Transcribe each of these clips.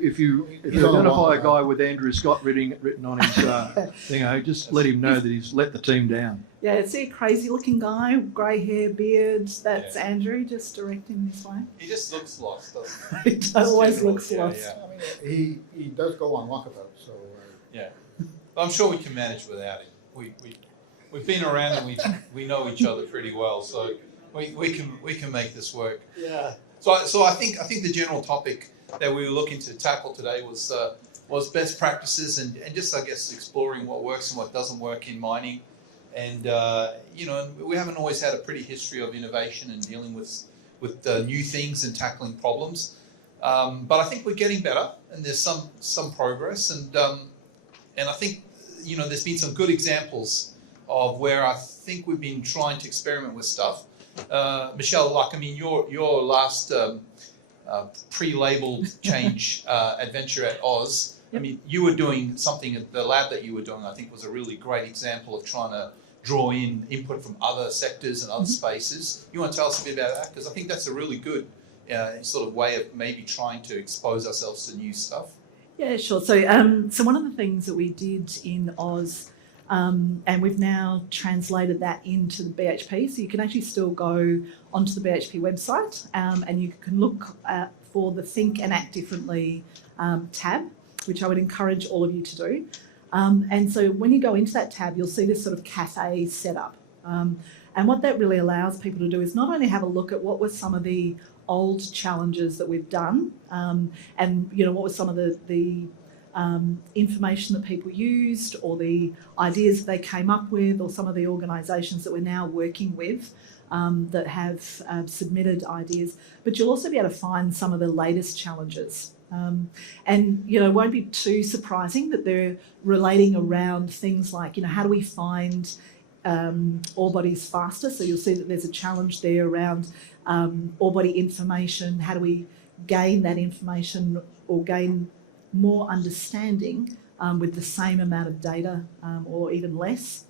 If you He's on the identify line a guy with Andrew Scott written on his thing, just let him know that he's let the team down. Yeah, see a crazy looking guy, grey hair, beard, that's Andrew, just direct him this way. He just looks lost, doesn't He always looks lost. Yeah. I mean, he does go on walkabout, so. Yeah. But I'm sure we can manage without him. We've been around and we know each other pretty well, so we can make this work. Yeah. So I think the general topic that we were looking to tackle today was best practices and just, I guess, exploring what works and what doesn't work in mining. And we haven't always had a pretty history of innovation and dealing with new things and tackling problems. But I think we're getting better, and there's some progress. And I think there's been some good examples of where I think we've been trying to experiment with stuff. Michelle, your last pre-labeled change adventure at Oz. Yep. I mean, you were doing something at the lab that you were doing, I think, was a really great example of trying to draw in input from other sectors and other spaces. You want to tell us a bit about that? Because I think that's a really good sort of way of maybe trying to expose ourselves to new stuff. Yeah, sure. So, so one of the things that we did in Oz, and we've now translated that into the BHP, so you can actually still go onto the BHP website and you can look for the Think and Act Differently tab, which I would encourage all of you to do. And so when you go into that tab, you'll see this sort of cafe setup. And what that really allows people to do is not only have a look at what were some of the old challenges that we've done, and what was some of the information that people used, or the ideas that they came up with, or some of the organisations that we're now working with that have submitted ideas. But you'll also be able to find some of the latest challenges. And it won't be too surprising that they're relating around things like, how do we find ore bodies faster? So you'll see that there's a challenge there around ore body information. How do we gain that information or gain more understanding with the same amount of data or even less?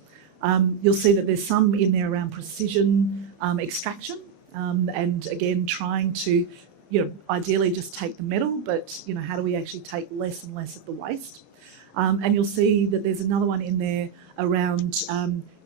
You'll see that there's some in there around precision extraction and again trying to ideally just take the metal, but how do we actually take less and less of the waste? And you'll see that there's another one in there around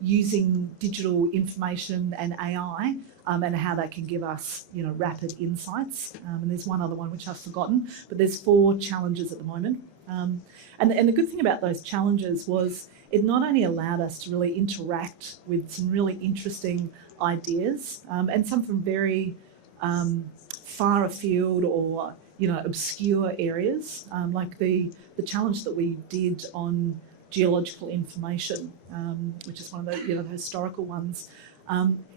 using digital information and AI and how that can give us rapid insights. And there's one other one which I've forgotten, but there's 4 challenges at the moment. And the good thing about those challenges was it not only allowed us to really interact with some really interesting ideas and some from very far afield or obscure areas, like the challenge that we did on geological information, which is one of the the historical ones.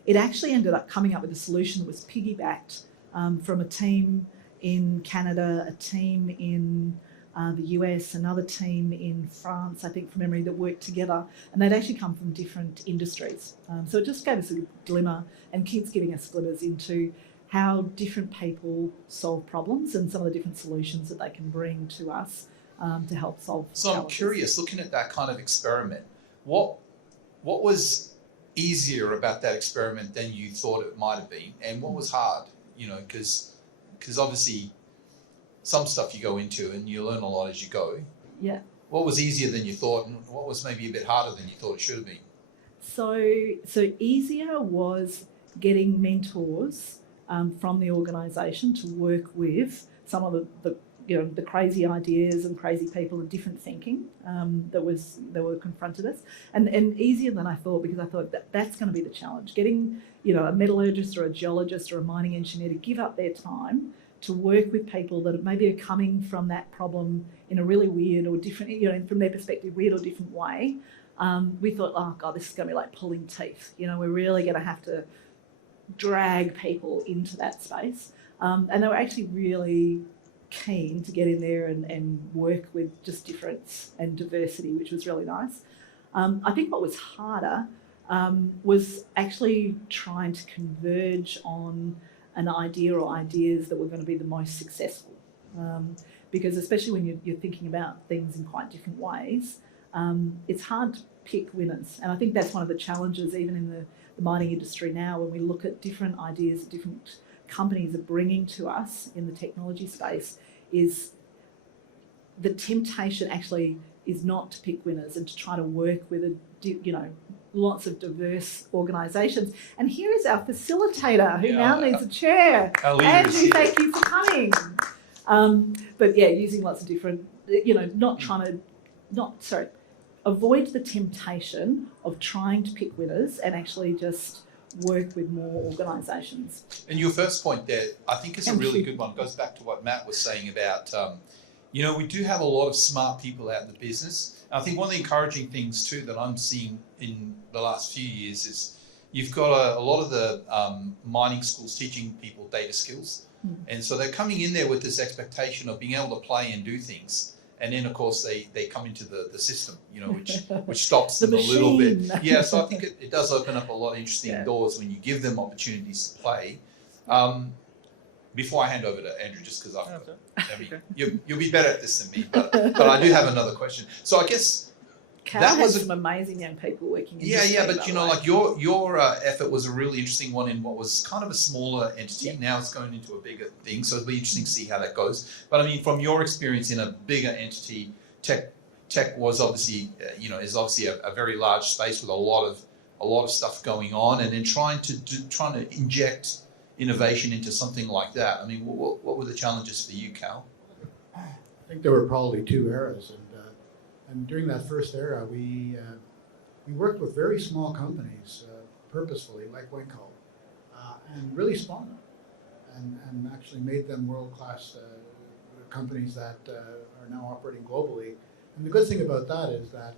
It actually ended up coming up with a solution that was piggybacked from a team in Canada, a team in the US, another team in France, I think from memory, that worked together, and they'd actually come from different industries. So it just gave us a glimmer and keeps giving us glimmers into how different people solve problems and some of the different solutions that they can bring to us to help solve So challenges. I'm curious, looking at that kind of experiment, what was easier about that experiment than you thought it might have been, and what was hard? Because obviously some stuff you go into and you learn a lot as you go. Yeah. What was easier than you thought, and what was maybe a bit harder than you thought it should have been? So easier was getting mentors from the organisation to work with some of the crazy ideas and crazy people and different thinking that were confronted us, and easier than I thought, because I thought that's going to be the challenge, getting a metallurgist or a geologist or a mining engineer to give up their time to work with people that maybe are coming from that problem in a really weird or different, from their perspective, weird or different way. We thought, oh God, this is going to be like pulling teeth. We're really going to have to drag people into that space. And they were actually really keen to get in there and work with just difference and diversity, which was really nice. I think what was harder was actually trying to converge on an idea or ideas that were going to be the most successful. Because especially when you're thinking about things in quite different ways, it's hard to pick winners. And I think that's one of the challenges even in the mining industry now, when we look at different ideas that different companies are bringing to us in the technology space, is the temptation actually is not to pick winners and to try to work with lots of diverse organisations. And here is our facilitator who now needs a chair. Our leader Andrew, is here. thank you for coming. But yeah, using lots of different, avoid the temptation of trying to pick winners and actually just work with more organisations. And your first point there, I think, is a really you. good one. It goes back to what Matt was saying about, we do have a lot of smart people out in the business. I think one of the encouraging things too that I'm seeing in the last few years is you've got a lot of the mining schools teaching people data skills. And so they're coming in there with this expectation of being able to play and do things. And then, of course, they come into the system, which stops them a little bit. Yeah, so I think it does open up a lot of interesting doors when you give them opportunities to play. Before I hand over to Andrew, just because you'll be better at this than me, but I do have another question. So I guess Cal that has was some amazing young people working in yeah, this but like your effort was a really interesting one in what was kind of a smaller entity. Now it's going into a bigger thing, so it'll be interesting to see how that goes. But I mean, from your experience in a bigger entity, tech was obviously is obviously a very large space with a lot of stuff going on, and then trying to inject innovation into something like that. I mean, what were the challenges for you, Cal? I think there were probably two eras, and during that first era, we worked with very small companies purposefully, like Winco, and really spawned them, and actually made them world-class companies that are now operating globally. And the good thing about that is that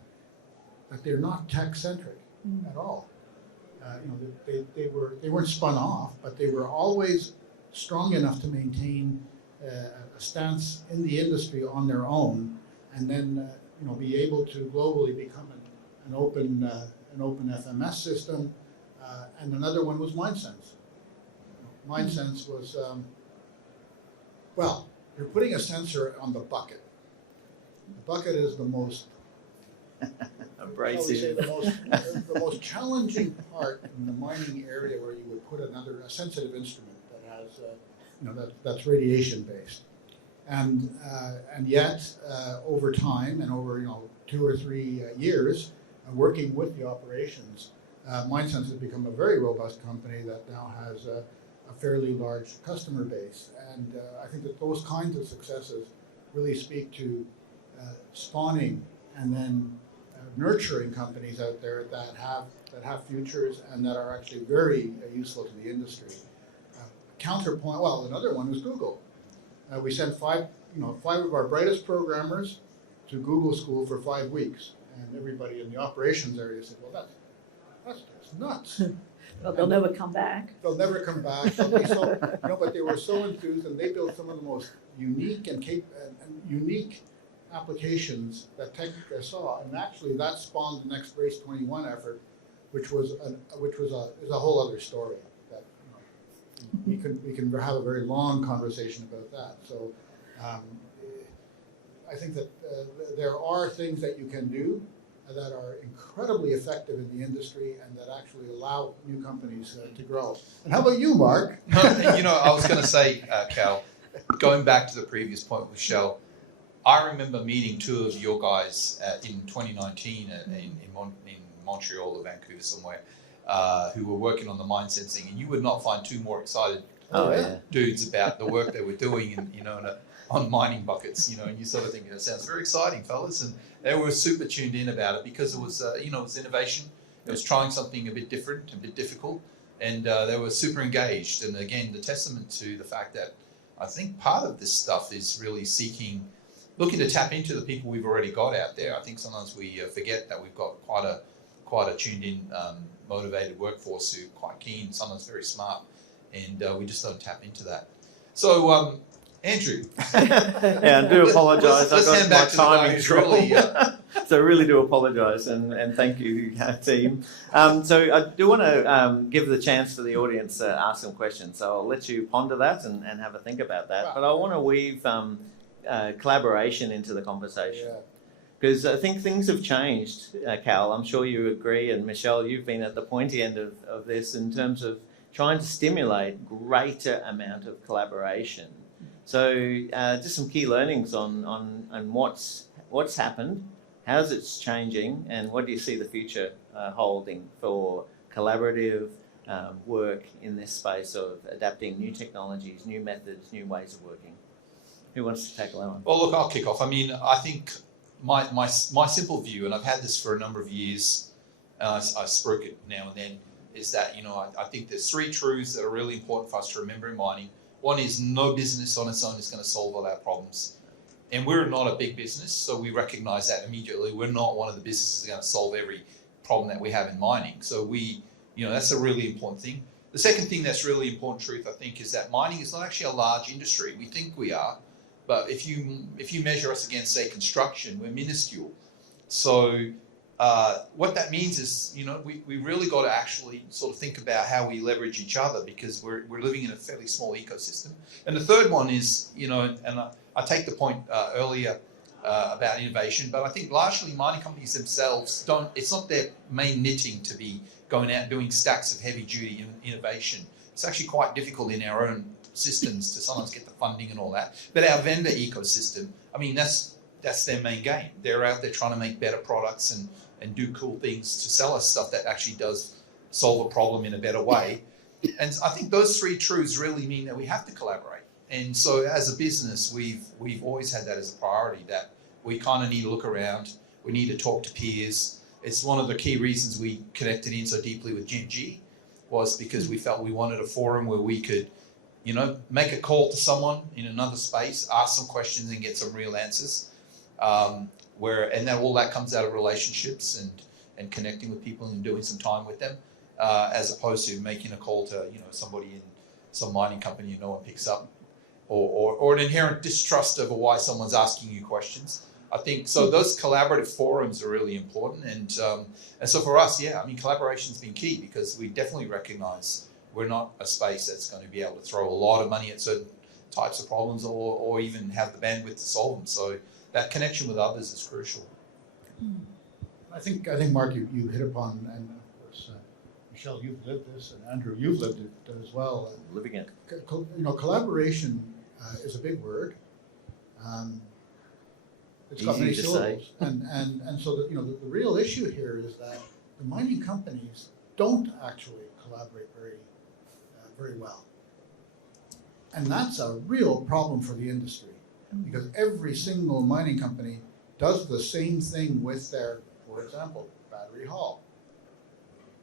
they're not tech-centric at all. They weren't spun off, but they were always strong enough to maintain a stance in the industry on their own, and then be able to globally become an open FMS system. And another one was MindSense. MindSense was you're putting a sensor on the bucket. The bucket is the most abrasive. The most challenging part in the mining area, where you would put a sensitive instrument that has that's radiation based, and yet over time and over 2 or 3 years working with the operations, MindSense has become a very robust company that now has a fairly large customer base, and I think that those kinds of successes really speak to spawning and then nurturing companies out there that have futures and that are actually very useful to the industry. Counterpoint. Well, another one is Google. We sent five of our brightest programmers to Google school for 5 weeks, and everybody in the operations area said, "Well, that's just nuts." Well, they'll never come back. They'll never come back. They'll be so, but they were so enthused, and they built some of the most unique and unique applications that tech saw, and actually that spawned the next Race 21 effort, which is a whole other story. That we can have a very long conversation about that. So I think that there are things that you can do that are incredibly effective in the industry and that actually allow new companies to grow. And how about you, Mark? I was going to say, Cal, going back to the previous point with Shell, I remember meeting 2 of your guys in 2019 in Montreal or Vancouver somewhere, who were working on the mine sensing, and you would not find 2 more excited dudes about the work they were doing, on mining buckets, and you sort of think, it sounds very exciting, fellas, and they were super tuned in about it because it was, it was innovation, it was trying something a bit different, a bit difficult, and they were super engaged. And again, the testament to the fact that I think part of this stuff is really looking to tap into the people we've already got out there. I think sometimes we forget that we've got quite a tuned in, motivated workforce who are quite keen, sometimes very smart, and we just don't tap into that. So, Andrew. Yeah, I do apologise. I got my timing wrong. Really, So I really do apologise, and thank you, team. So I do want to give the chance for the audience to ask some questions. So I'll let you ponder that and have a think about that. But I want to weave collaboration into the conversation. Because I think things have changed, Cal. I'm sure you agree, and Michelle, you've been at the pointy end of this in terms of trying to stimulate greater amount of collaboration. So just some key learnings on what's happened, how's it's changing, and what do you see the future holding for collaborative work in this space of adapting new technologies, new methods, new ways of working. Who wants to tackle that one? Well, look, I'll kick off. I mean, I think my simple view, and I've had this for a number of years, I spruik it now and then, is that, you know, I think there's three truths that are really important for us to remember in mining. One is no business on its own is going to solve all our problems. And we're not a big business, so we recognize that immediately. We're not one of the businesses that are going to solve every problem that we have in mining. So that's a really important thing. The second thing that's really important truth, I think, is that mining is not actually a large industry. We think we are, but if you measure us against, say, construction, we're minuscule. So what that means is, you know, we really got to actually sort of think about how we leverage each other, because we're living in a fairly small ecosystem. And the third one is, you know, and I take the point earlier about innovation, but I think largely mining companies themselves it's not their main knitting to be going out and doing stacks of heavy duty innovation. It's actually quite difficult in our own systems to sometimes get the funding and all that. But our vendor ecosystem, I mean, that's their main game. They're out there trying to make better products and do cool things to sell us stuff that actually does solve a problem in a better way. And I think those three truths really mean that we have to collaborate. And so as a business, we've always had that as a priority, that we kind of need to look around, we need to talk to peers. It's one of the key reasons we connected in so deeply with GenG, was because we felt we wanted a forum where we could, you know, make a call to someone in another space, ask some questions and get some real answers. And then all that comes out of relationships and connecting with people and doing some time with them, as opposed to making a call to, you know, somebody in some mining company no one picks up, or an inherent distrust over why someone's asking you questions. I think so. Those collaborative forums are really important, and so for us, yeah, I mean, collaboration's been key, because we definitely recognise we're not a space that's going to be able to throw a lot of money at certain types of problems, or even have the bandwidth to solve them. So that connection with others is crucial. I think Mark, you hit upon, and of course, Michelle, you've lived this, and Andrew, you've lived it as well. Living it. You know, collaboration is a big word. It's got many syllables, and so the real issue here is that the mining companies don't actually collaborate very well, and that's a real problem for the industry, because every single mining company does the same thing with their, for example, battery haul.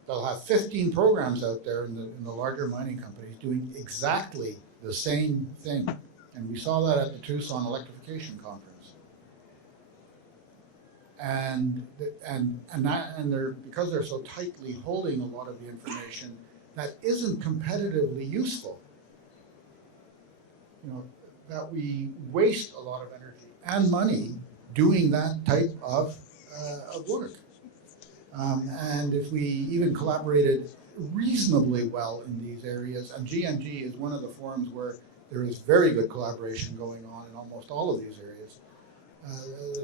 They'll have 15 programs out there in the larger mining companies doing exactly the same thing, and we saw that at the Tucson Electrification Conference. And they're, because they're so tightly holding a lot of the information that isn't competitively useful, you know, that we waste a lot of energy and money doing that type of work. And if we even collaborated reasonably well in these areas, and GMG is one of the forums where there is very good collaboration going on in almost all of these areas,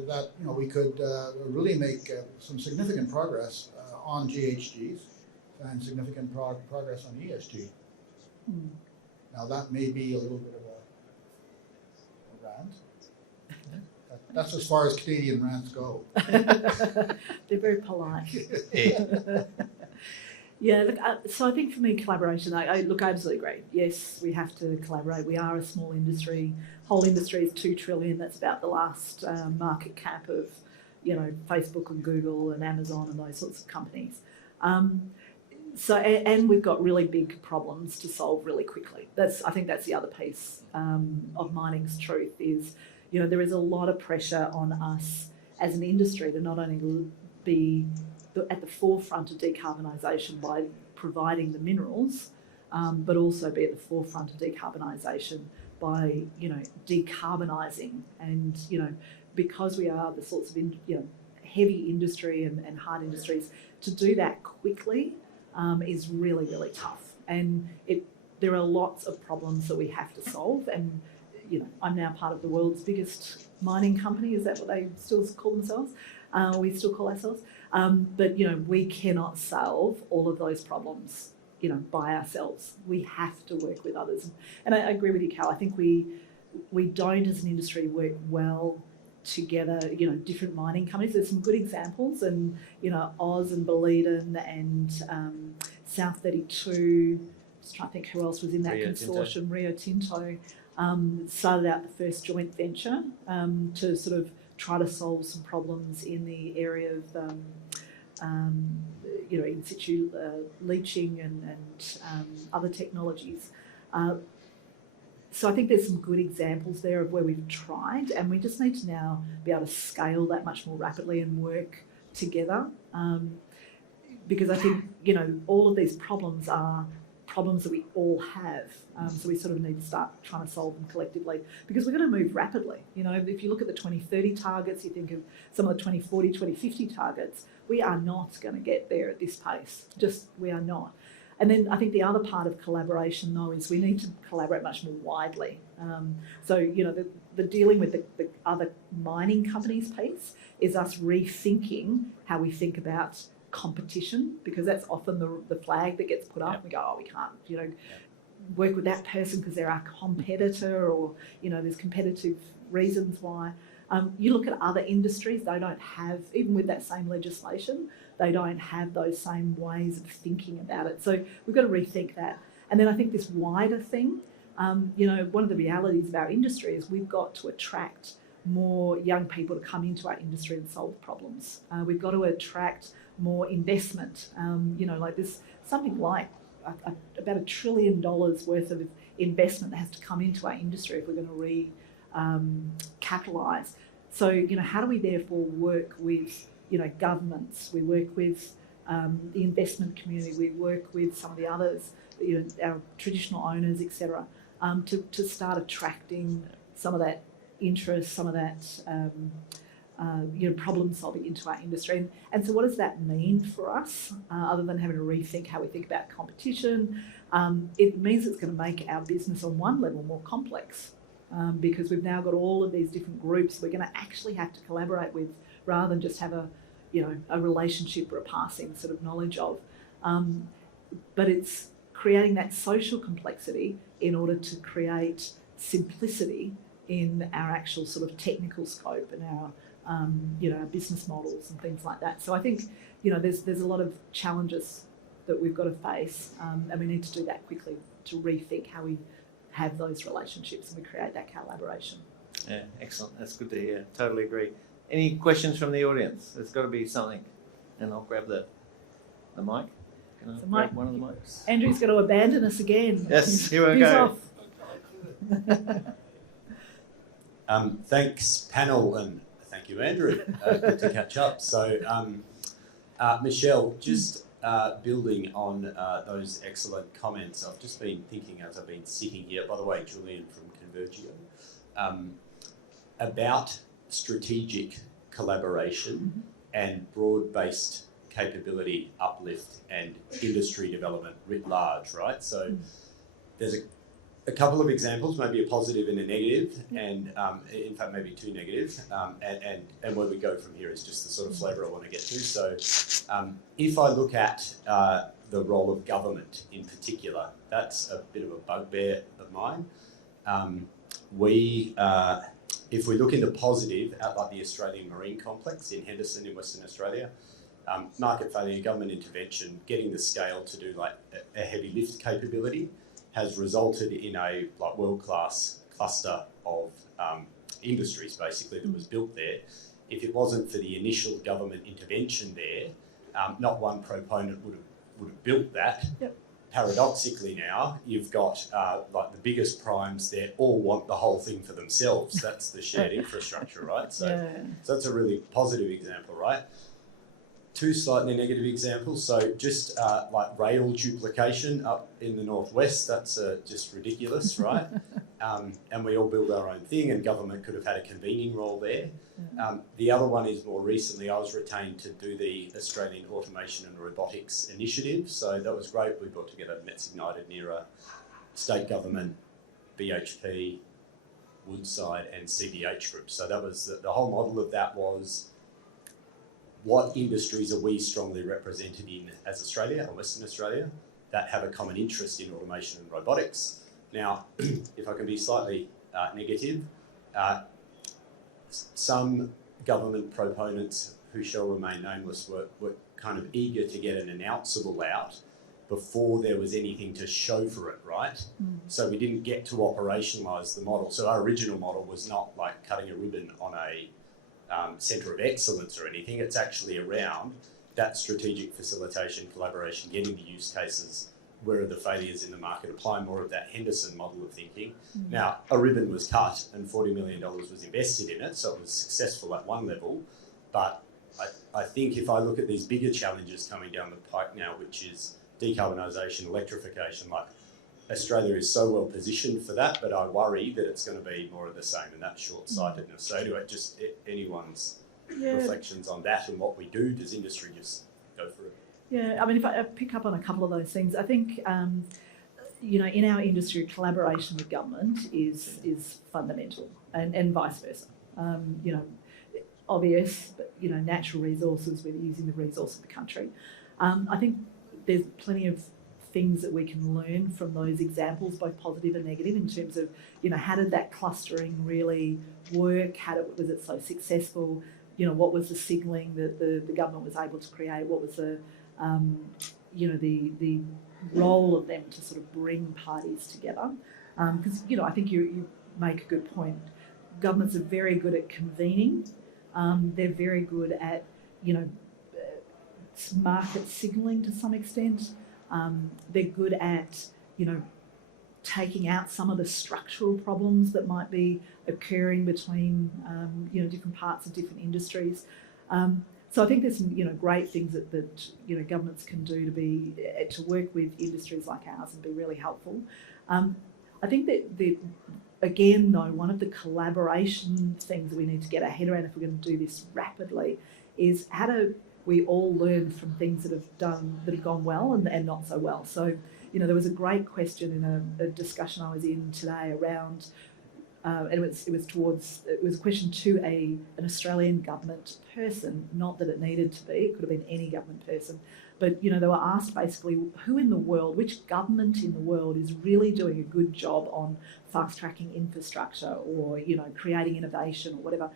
that, you know, we could really make some significant progress on GHGs and significant progress on ESG. Now that may be a little bit of a rant. That's as far as Canadian rants go. They're very polite. Yeah, look, so I think for me, collaboration, I absolutely agree. Yes, we have to collaborate. We are a small industry. Whole industry is $2 trillion. That's about the last market cap of, you know, Facebook and Google and Amazon and those sorts of companies. So, and we've got really big problems to solve really quickly. I think that's the other piece of mining's truth is, you know, there is a lot of pressure on us as an industry to not only be at the forefront of decarbonisation by providing the minerals, but also be at the forefront of decarbonisation by, you know, decarbonising. And, you know, because we are the sorts of, heavy industry and hard industries, to do that quickly is really, really tough. And there are lots of problems that we have to solve. And, you know, I'm now part of the world's biggest mining company. Is that what they still call themselves? We still call ourselves. But, you know, we cannot solve all of those problems, you know, by ourselves. We have to work with others. And I agree with you, Cal. I think we we don't as an industry work well together, you know, different mining companies. There's some good examples, and, you know, Oz and Boliden and South 32, just trying to think who else was in that Rio consortium, Rio Tinto, started out the first joint venture to sort of try to solve some problems in the area of you know, in situ leaching and other technologies. So I think there's some good examples there of where we've tried, and we just need to now be able to scale that much more rapidly and work together. Because I think, you know, all of these problems are problems that we all have. So we sort of need to start trying to solve them collectively, because we're going to move rapidly. You know, if you look at the 2030 targets, you think of some of the 2040, 2050 targets, we are not going to get there at this pace. Just, we are not. And then I think the other part of collaboration, though, is we need to collaborate much more widely. So, you know, the dealing with the other mining companies piece is us rethinking how we think about competition, because that's often the flag that gets put up. Yep. We go, oh, we can't, you know, work with that person because they're our competitor, or, you know, there's competitive reasons why. You look at other industries, they don't have, even with that same legislation, they don't have those same ways of thinking about it. So we've got to rethink that. And then I think this wider thing, you know, one of the realities of our industry is we've got to attract more young people to come into our industry and solve problems. We've got to attract more investment. You know, like there's something like about $1 trillion worth of investment that has to come into our industry if we're going to capitalise. So, you know, how do we therefore work with, you know, governments? We work with the investment community. We work with some of the others, you know, our traditional owners, etc., to start attracting some of that interest, some of that you know, problem solving into our industry. And so what does that mean for us, other than having to rethink how we think about competition? It means it's going to make our business on one level more complex, because we've now got all of these different groups we're going to actually have to collaborate with, rather than just have a, you know, a relationship or a passing sort of knowledge of. But it's creating that social complexity in order to create simplicity in our actual sort of technical scope and our you know, our business models and things like that. So I think, you know, there's a lot of challenges that we've got to face, and we need to do that quickly to rethink how we have those relationships and we create that collaboration. Yeah, excellent. That's good to hear. Totally agree. Any questions from the audience? There's got to be something, and I'll grab the mic. Can I grab one of the mics? Andrew's got to abandon us again. Yes, here we He's go. off. Thanks, panel, and thank you, Andrew. Good to catch up. So, Michelle, just building on those excellent comments, I've just been thinking as I've been sitting here, by the way, Julian from Convergio, about strategic collaboration and broad-based capability uplift and industry development writ large, right? So there's a couple of examples, maybe a positive and a negative, and in fact maybe two negatives, and where we go from here is just the sort of flavour I want to get to. So if I look at the role of government in particular, that's a bit of a bugbear of mine. If we look into positive, out like the Australian Marine Complex in Henderson in Western Australia, market failure, government intervention, getting the scale to do like a heavy lift capability has resulted in a like world-class cluster of industries basically that was built there. If it wasn't for the initial government intervention there, not one proponent would have built that. Yep. Paradoxically now, you've got like the biggest primes there all want the whole thing for themselves. That's the shared infrastructure, right? So that's a really positive example, right? Two slightly negative examples. So just like rail duplication up in the northwest, that's just ridiculous, right? And we all build our own thing, and government could have had a convening role there. The other one is more recently, I was retained to do the Australian Automation and Robotics Initiative. So that was great. We brought together Mets Ignited, NERA, state government, BHP, Woodside, and CDH Group. So that was the whole model of that was, what industries are we strongly represented in as Australia or Western Australia that have a common interest in automation and robotics? Now, if I can be slightly negative. Some government proponents who shall remain nameless were kind of eager to get an announceable out before there was anything to show for it, right? So we didn't get to operationalise the model. So our original model was not like cutting a ribbon on a centre of excellence or anything. It's actually around that strategic facilitation, collaboration, getting the use cases, where are the failures in the market, apply more of that Henderson model of thinking. Now, a ribbon was cut and $40 million was invested in it, so it was successful at one level. But I think if I look at these bigger challenges coming down the pike now, which is decarbonisation, electrification, like Australia is so well positioned for that, but I worry that it's going to be more of the same, and that's short-sightedness. So anyway, just anyone's reflections on that and what we do, does industry just go for it? Yeah, I mean, if I pick up on a couple of those things, I think, you know, in our industry, collaboration with government is fundamental, and vice versa. You know, obvious, but, you know, natural resources, we're using the resource of the country. I think there's plenty of things that we can learn from those examples, both positive and negative, in terms of, you know, how did that clustering really work? Was it so successful? You know, what was the signalling that the government was able to create? What was the, you know, the role of them to sort of bring parties together? Because, you know, I think you make a good point. Governments are very good at convening. They're very good at, you know, market signalling to some extent. They're good at, you know, taking out some of the structural problems that might be occurring between, you know, different parts of different industries. So I think there's some, you know, great things that you know, governments can do to work with industries like ours and be really helpful. I think that again, though, one of the collaboration things that we need to get our head around if we're going to do this rapidly is how do we all learn from things that have gone well and not so well. So, you know, there was a great question in a discussion I was in today around, and it was a question to an Australian government person, not that it needed to be, it could have been any government person, but, you know, they were asked basically who in the world, which government in the world is really doing a good job on fast-tracking infrastructure or, you know, creating innovation or whatever.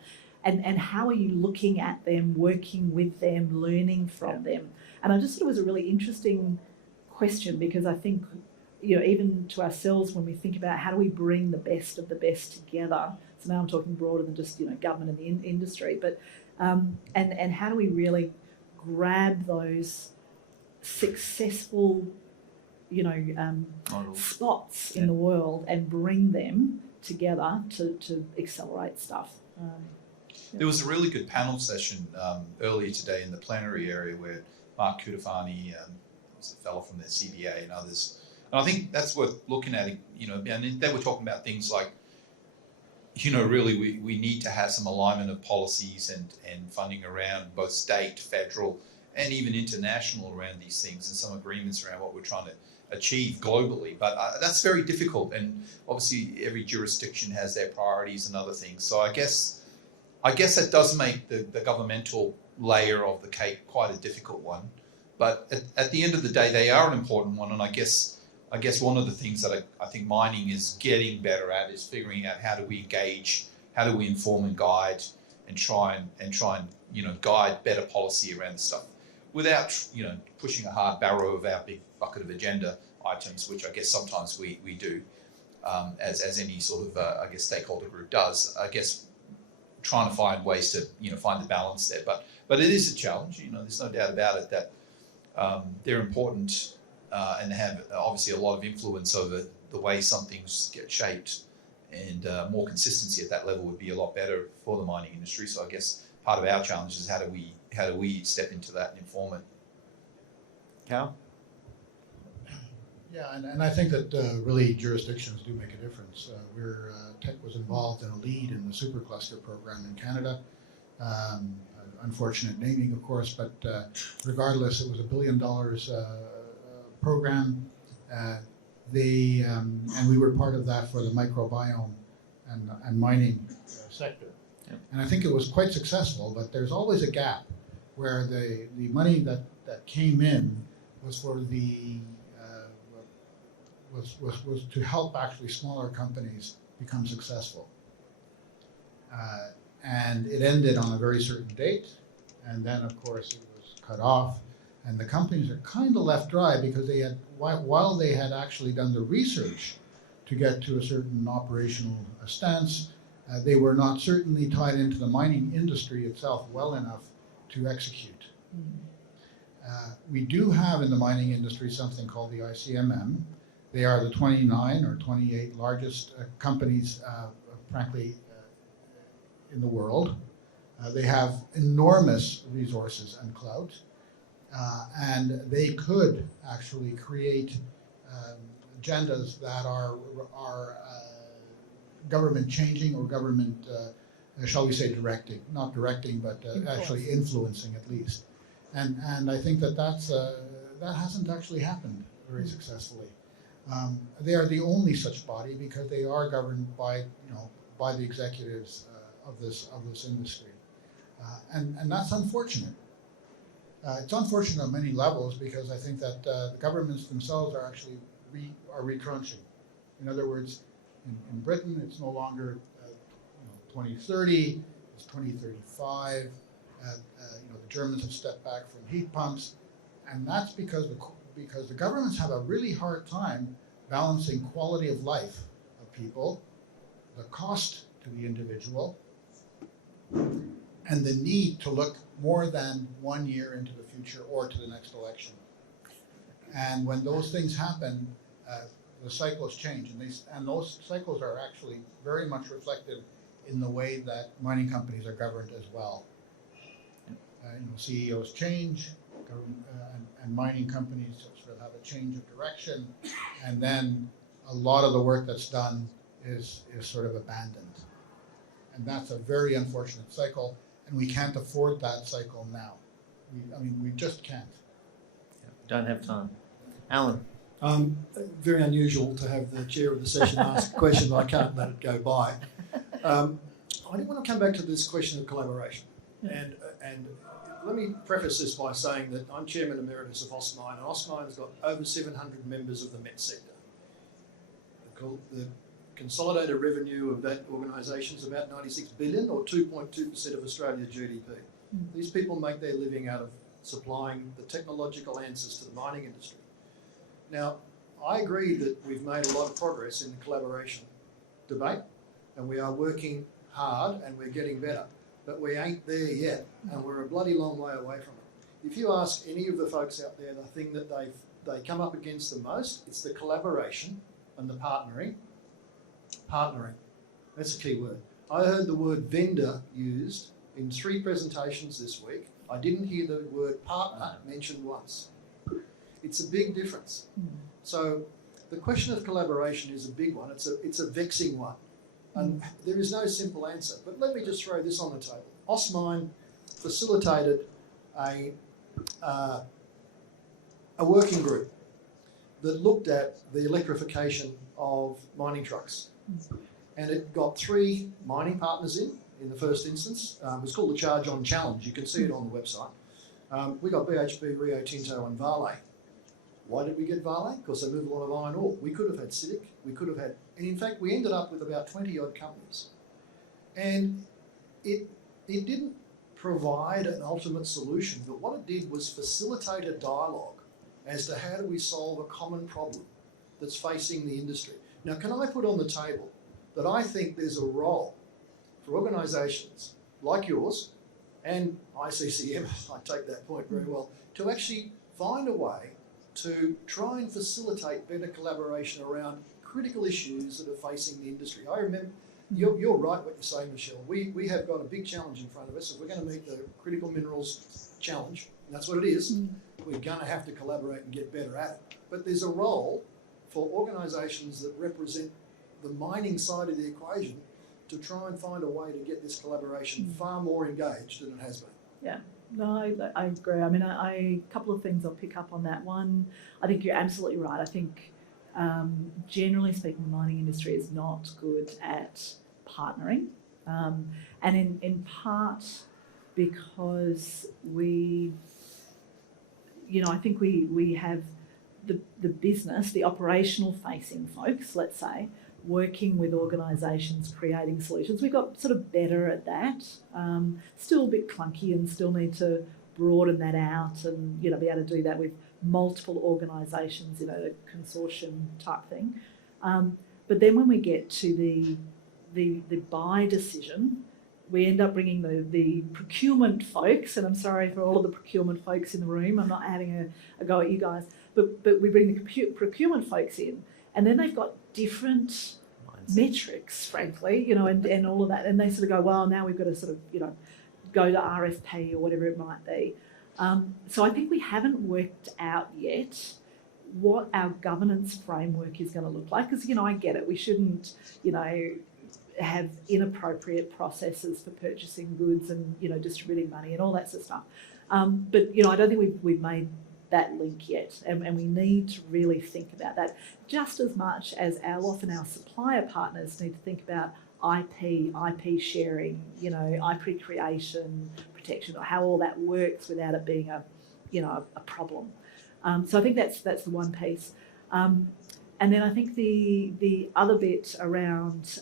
And how are you looking at them, working with them, learning from them? And I just thought it was a really interesting question because I think, you know, even to ourselves when we think about how do we bring the best of the best together, so now I'm talking broader than just, you know, government and the industry, but and how do we really grab those successful, you know, spots in the world and bring them together to accelerate stuff. There was a really good panel session earlier today in the plenary area where Mark Kudafani, was a fellow from the CBA and others, and I think that's worth looking at, you know, and they were talking about things like, you know, really we need to have some alignment of policies and funding around both state, federal, and even international around these things and some agreements around what we're trying to achieve globally. But that's very difficult, and obviously every jurisdiction has their priorities and other things. So I guess that does make the governmental layer of the cake quite a difficult one. But at the end of the day, they are an important one. And I guess one of the things that I think mining is getting better at is figuring out how do we engage, how do we inform and guide and try and you know, guide better policy around the stuff without, you know, pushing a hard barrow of our big bucket of agenda items, which I guess sometimes we do, as any sort of I guess stakeholder group does. I guess trying to find ways to, you know, find the balance there, but it is a challenge. You know, there's no doubt about it that they're important and have obviously a lot of influence over the way some things get shaped, and more consistency at that level would be a lot better for the mining industry. So I guess part of our challenge is how do we step into that and inform it. Cal? Yeah, and I think that really jurisdictions do make a difference. Tech was involved in a lead in the supercluster program in Canada. Unfortunate naming, of course, but regardless, it was $1 billion program. And we were part of that for the microbiome and mining sector. Yep. And I think it was quite successful, but there's always a gap where the money that came in was for the was to help actually smaller companies become successful. And it ended on a very certain date, and then of course it was cut off, and the companies are kind of left dry because they had, while they had actually done the research to get to a certain operational stance, they were not certainly tied into the mining industry itself well enough to execute. We do have in the mining industry something called the ICMM. They are the 29 or 28 largest companies, frankly, in the world. They have enormous resources and clout, and they could actually create agendas that are government changing or government, shall we say, directing, not directing, but actually influencing at least. And I think that that hasn't actually happened very successfully. They are the only such body because they are governed by, by the executives of this industry, and that's unfortunate. It's unfortunate on many levels because I think that the governments themselves are actually retrenching. In other words, in Britain, it's no longer 2030, it's 2035. The Germans have stepped back from heat pumps, and that's because the governments have a really hard time balancing quality of life of people, the cost to the individual, and the need to look more than 1 year into the future or to the next election. And when those things happen, the cycles change, and those cycles are actually very much reflected in the way that mining companies are governed as well. CEOs change, and mining companies sort of have a change of direction, and then a lot of the work that's done is sort of abandoned. And that's a very unfortunate cycle, and we can't afford that cycle now. We just can't. Don't have time. Alan. Very unusual to have the chair of the session ask a question, but I can't let it go by. I do want to come back to this question of collaboration. And let me preface this by saying that I'm Chairman Emeritus of FAusIMM, and FAusIMM has got over 700 members of the met sector. The consolidated revenue of that organisation is about 96 billion, or 2.2% of Australia's GDP. These people make their living out of supplying the technological answers to the mining industry. Now, I agree that we've made a lot of progress in the collaboration debate, and we are working hard and we're getting better, but we ain't there yet, and we're a bloody long way away from it. If you ask any of the folks out there, the thing that they come up against the most, it's the collaboration and the partnering. Partnering, that's a key word. I heard the word vendor used in 3 presentations this week. I didn't hear the word partner mentioned once. It's a big difference. So the question of collaboration is a big one. It's a vexing one. And there is no simple answer. But let me just throw this on the table. FAusIMM facilitated a working group that looked at the electrification of mining trucks. And it got 3 mining partners in the first instance. It was called the Charge On Challenge. You can see it on the website. We got BHP, Rio Tinto and Vale. Why did we get Vale? Because they move a lot of iron ore. We could have had CITIC. We could have had, and in fact, we ended up with about 20 odd companies. And it didn't provide an ultimate solution, but what it did was facilitate a dialogue as to how do we solve a common problem that's facing the industry. Now, can I put on the table that I think there's a role for organisations like yours and ICCM, I take that point very well, to actually find a way to try and facilitate better collaboration around critical issues that are facing the industry. I remember, you're right what you're saying, Michelle. We have got a big challenge in front of us. If we're going to meet the critical minerals challenge, and that's what it is, we're going to have to collaborate and get better at it. But there's a role for organisations that represent the mining side of the equation to try and find a way to get this collaboration far more engaged than it has been. Yeah. No, I agree. I mean, a couple of things I'll pick up on that. One, I think you're absolutely right. I think generally speaking, the mining industry is not good at partnering, and in part because I think we have the business, the operational facing folks, let's say, working with organisations, creating solutions. We got sort of better at that. Still a bit clunky and still need to broaden that out and, you know, be able to do that with multiple organisations in a consortium type thing. But then when we get to the buy decision, we end up bringing the procurement folks, and I'm sorry for all of the procurement folks in the room, I'm not having a go at you guys, but we bring the procurement folks in, and then they've got different metrics, frankly, you know, and all of that, and they sort of go, well, now we've got to sort of, you know, go to RFP or whatever it might be. So I think we haven't worked out yet what our governance framework is going to look like, because, you know, I get it, we shouldn't, you know, have inappropriate processes for purchasing goods and, you know, distributing money and all that sort of stuff. But, you know, I don't think we've made that link yet, and we need to really think about that just as much as often our supplier partners need to think about IP sharing, you know, IP creation, protection, or how all that works without it being a problem. So I think that's the one piece. And then I think the other bit around,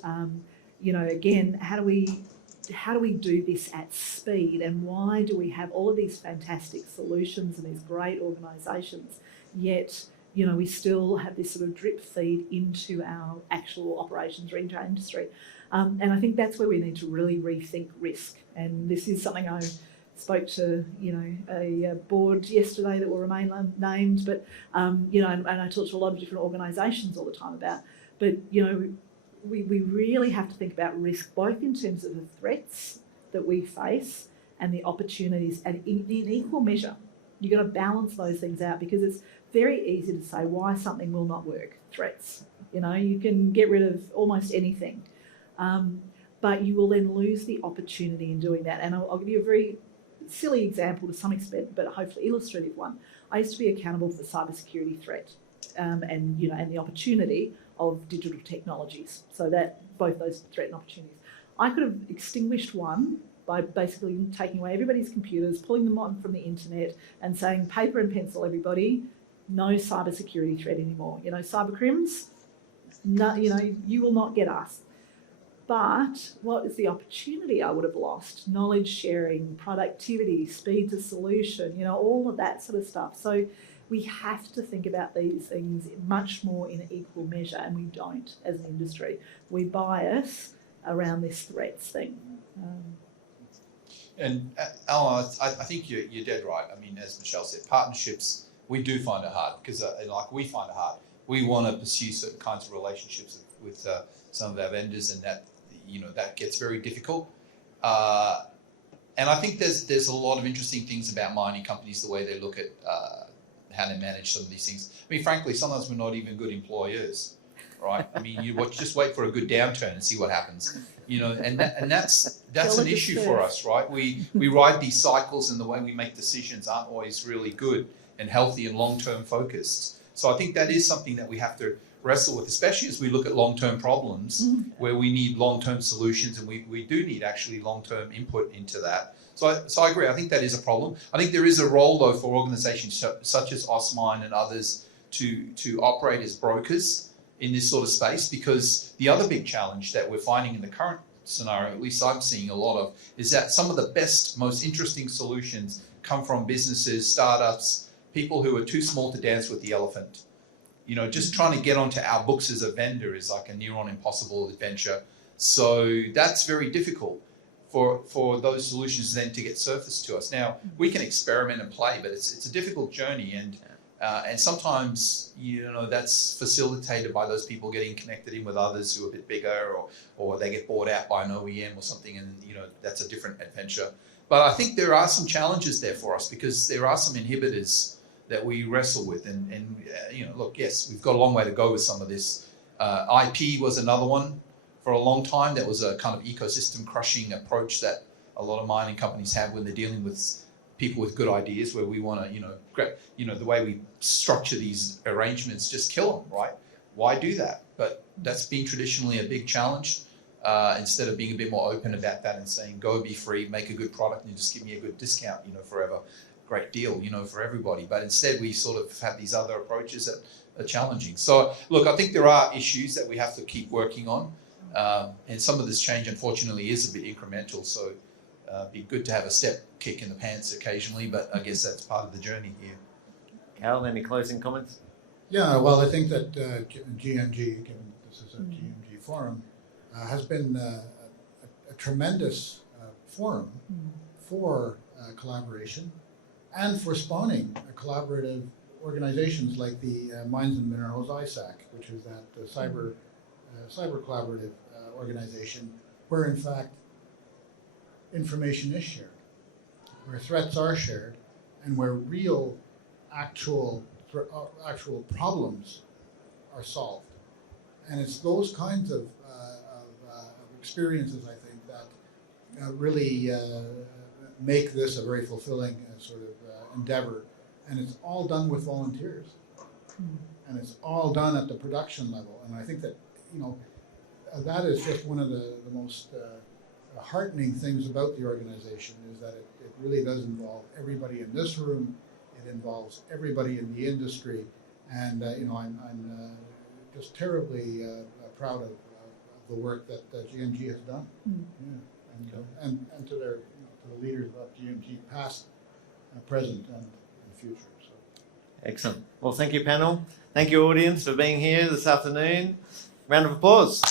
you know, again, how do we do this at speed, and why do we have all of these fantastic solutions and these great organisations, yet, you know, we still have this sort of drip feed into our actual operations or into our industry. And I think that's where we need to really rethink risk. And this is something I spoke to, you know, a board yesterday that will remain unnamed, but, you know, and I talk to a lot of different organisations all the time about, but, you know, we really have to think about risk, both in terms of the threats that we face and the opportunities, and in equal measure. You've got to balance those things out, because it's very easy to say why something will not work. Threats, you know, you can get rid of almost anything, but you will then lose the opportunity in doing that. And I'll give you a very silly example to some extent, but hopefully illustrative one. I used to be accountable for the cybersecurity threat, and, you know, and the opportunity of digital technologies. So that both those threat and opportunities. I could have extinguished one by basically taking away everybody's computers, pulling them on from the internet, and saying, paper and pencil, everybody, no cybersecurity threat anymore. You know, cyber crims, no, you know, you will not get us. But what is the opportunity I would have lost? Knowledge sharing, productivity, speed to solution, you know, all of that sort of stuff. So we have to think about these things much more in equal measure, and we don't as an industry. We bias around this threats thing. And Alan, I think you're dead right. I mean, as Michelle said, partnerships, we do find it hard, because like we find it hard. We want to pursue certain kinds of relationships with some of our vendors, and that, you know, that gets very difficult. And I think there's a lot of interesting things about mining companies, the way they look at how they manage some of these things. I mean, frankly, sometimes we're not even good employers, right? I mean, just wait for a good downturn and see what happens, you know. And that's an issue for us, right? We ride these cycles, and the way we make decisions aren't always really good and healthy and long-term focused. So I think that is something that we have to wrestle with, especially as we look at long-term problems where we need long-term solutions, and we do need actually long-term input into that. So I agree. I think that is a problem. I think there is a role, though, for organisations such as FAusIMM and others to operate as brokers in this sort of space, because the other big challenge that we're finding in the current scenario, at least I'm seeing a lot of, is that some of the best, most interesting solutions come from businesses, startups, people who are too small to dance with the elephant. You know, just trying to get onto our books as a vendor is like a near on impossible adventure. So that's very difficult for those solutions then to get surfaced to us. Now, we can experiment and play, but it's a difficult journey, and sometimes, you know, that's facilitated by those people getting connected in with others who are a bit bigger, or they get bought out by an OEM or something, and, you know, that's a different adventure. But I think there are some challenges there for us, because there are some inhibitors that we wrestle with, and you know, look, yes, we've got a long way to go with some of this. IP was another one for a long time. That was a kind of ecosystem crushing approach that a lot of mining companies have when they're dealing with people with good ideas, where we want to, you know, the way we structure these arrangements, just kill them, right? Why do that? But that's been traditionally a big challenge. Instead of being a bit more open about that and saying, go be free, make a good product, and just give me a good discount, you know, forever. Great deal, you know, for everybody. But instead we sort of have these other approaches that challenging. So look, I think there are issues that we have to keep working on, and some of this change, unfortunately, is a bit incremental. So be good to have a step kick in the pants occasionally, but I guess that's part of the journey here. Cal, any closing comments? Yeah, well, I think that GMG, given this is a GMG forum, has been a tremendous forum for collaboration and for spawning collaborative organizations like the Mines and Minerals ISAC, which is that cyber collaborative organization, where in fact information is shared, where threats are shared, and where real actual problems are solved. And it's those kinds of experiences, I think, that really make this a very fulfilling sort of endeavor. And it's all done with volunteers. And it's all done at the production level. And I think that, you know, that is just one of the most heartening things about the organization, is that it really does involve everybody in this room. It involves everybody in the industry. And, you know, I'm just terribly proud of the work that GMG has done. Yeah. And to their, to the leaders of GMG, past, present, and future. So. Excellent. Well, thank you, panel. Thank you, audience, for being here this afternoon. Round of applause.